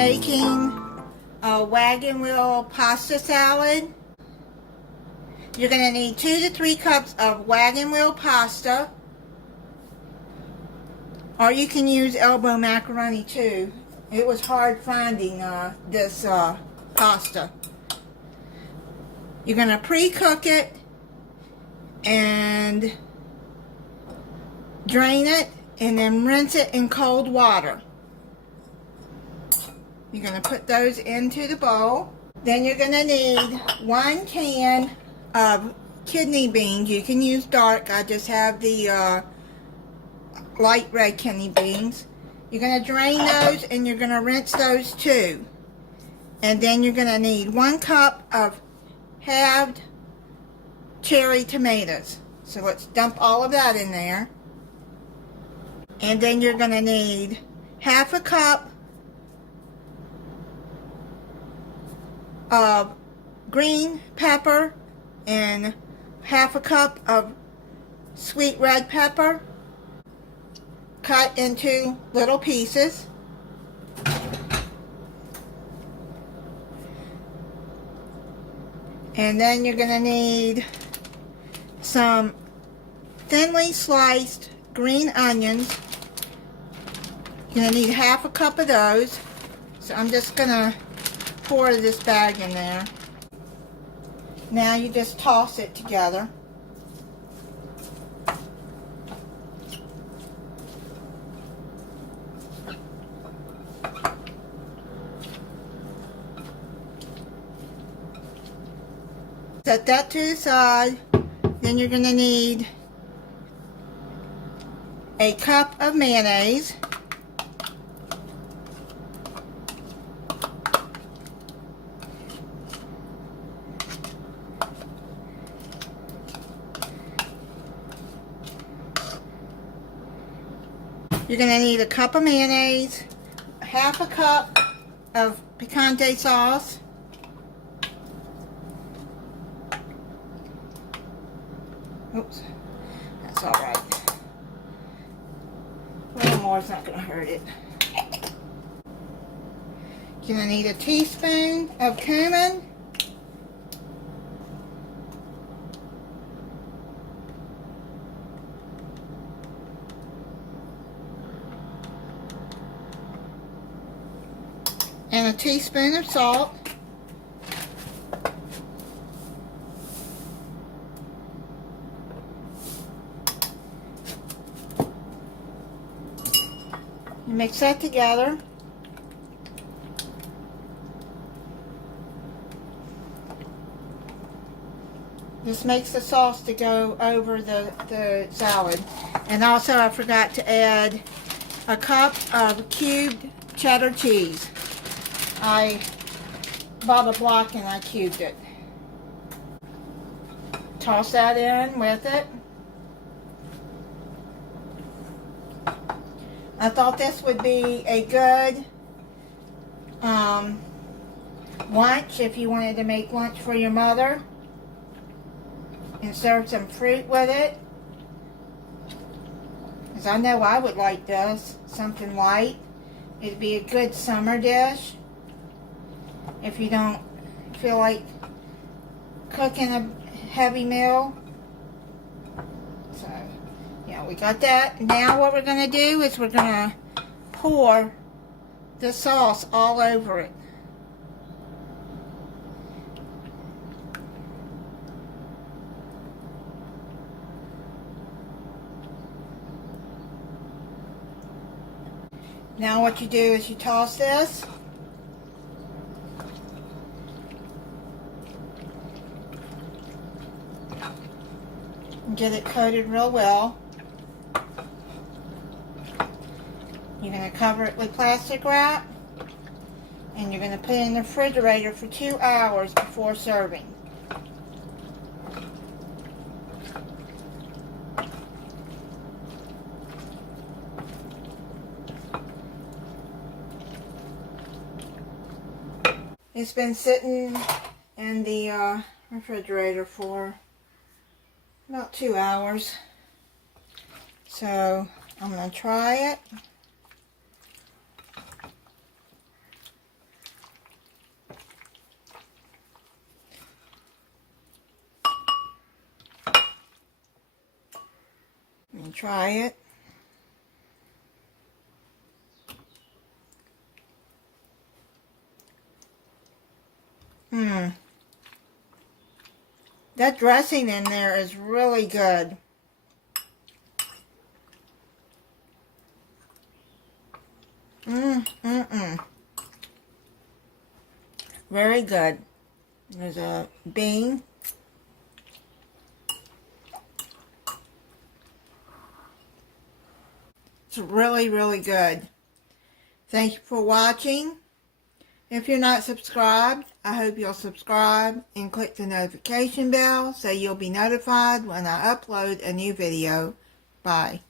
making a wagon wheel pasta salad. You're going to need 2 to 3 cups of wagon wheel pasta, or you can use elbow macaroni too. It was hard finding this pasta. You're going to pre-cook it and drain it and then rinse it in cold water. You're going to put those into the bowl. Then you're going to need 1 can of kidney beans. You can use dark. I just have the light red kidney beans. You're going to drain those and you're going to rinse those too. And then you're going to need 1 cup of halved cherry tomatoes. So let's dump all of that in there. And then you're going to need half a cup of green pepper and half a cup of sweet red pepper cut into little pieces. And then you're going to need some thinly sliced green onions. You're going to need half a cup of those. So I'm just going to pour this bag in there. Now you just toss it together. Set that to the side. Then you're going to need a cup of mayonnaise. You're going to need a cup of mayonnaise, half a cup of picante sauce, oops, that's all right. A little more is not going to hurt it. You're going to need a teaspoon of cumin, and a teaspoon of salt. You mix that together. This makes the sauce to go over the salad. And also I forgot to add a cup of cubed cheddar cheese. I bought a block and I cubed it. Toss that in with it. I thought this would be a good lunch if you wanted to make lunch for your mother and serve some fruit with it. Because I know I would like this, something light. It'd be a good summer dish if you don't feel like cooking a heavy meal. So, yeah, we got that. Now what we're going to do is we're going to pour the sauce all over it. Now what you do is you toss this. And get it coated real well. You're going to cover it with plastic wrap. And you're going to put it in the refrigerator for 2 hours before serving. It's been sitting in the refrigerator for about 2 hours. So I'm going to try it. try it. That dressing in there is really good. Very good. There's a bean. It's really, really good. Thank you for watching. If you're not subscribed, I hope you'll subscribe and click the notification bell so you'll be notified when I upload a new video. Bye.